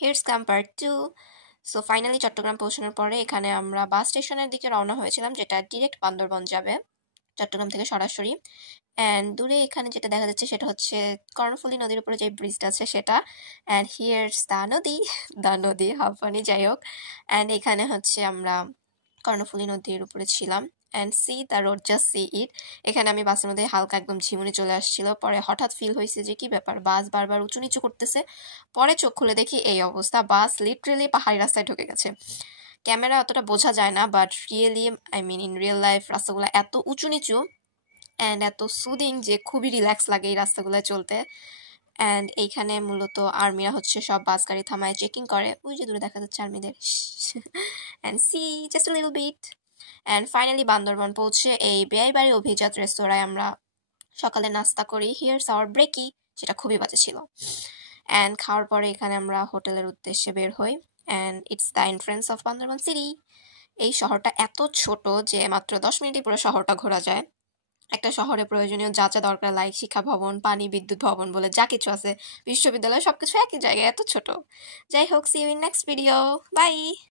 Here's Come Part 2. So finally Chittagong পৌঁছানোর পরে এখানে আমরা বাস স্টেশনের দিকে রওনা হয়েছিলাম, যেটা ডিরেক্ট বান্দরবন যাবে চট্টগ্রাম থেকে সরাসরি। অ্যান্ড দূরে এখানে যেটা দেখা যাচ্ছে সেটা হচ্ছে কর্ণফুলী নদীর উপরে যে ব্রিজটা আছে সেটা। অ্যান্ড হিয়ার্স দ্য নদী হাফানি, যাই হোক। অ্যান্ড এখানে হচ্ছে আমরা কর্ণফুলী নদীর উপরে ছিলাম। And see the road, just see it. এখানে আমি বাসের মধ্যে হালকা একদম ঝিমুনি চলে আসছিল, পরে হঠাৎ ফিল হয়েছে যে কি ব্যাপার, বাস বারবার উঁচু নিচু করতেছে। পরে চোখ খুলে দেখি এই অবস্থা, বাস লিটারেলি পাহাড়ি রাস্তায় ঢুকে গেছে। ক্যামেরা অতটা বোঝা যায় না, but really in real life রাস্তাগুলো এত উঁচু নিচু অ্যান্ড এত সুদিং যে খুবই রিল্যাক্স লাগে এই রাস্তাগুলো চলতে। অ্যান্ড এইখানে মূলত আর্মিরা হচ্ছে সব বাস গাড়ি থামায় চেকিং করে, ওই যে দূরে দেখা যাচ্ছে আর্মিদের। And see just a little bit. And finally Bandarban পৌঁছে এই বেয়াইবাড়ি অভিজাত রেস্তোরাঁয় আমরা সকালে নাস্তা করি, হিয়ার্স আওয়ার ব্রেকি, যেটা খুবই বাজে ছিল। অ্যান্ড খাওয়ার পরে এখানে আমরা হোটেলের উদ্দেশ্যে বের হই। And it's the entrance of Bandarban city. এই শহরটা এত ছোট যে মাত্র 10 মিনিটে পুরো শহরটা ঘোরা যায়। একটা শহরে প্রয়োজনীয় যা যা দরকার, লাইক শিক্ষা ভবন, পানি, বিদ্যুৎ ভবন বলে যা কিছু আছে, বিশ্ববিদ্যালয়, সবকিছু একই জায়গায়, এত ছোট। যাই হোক, see you in next video, by.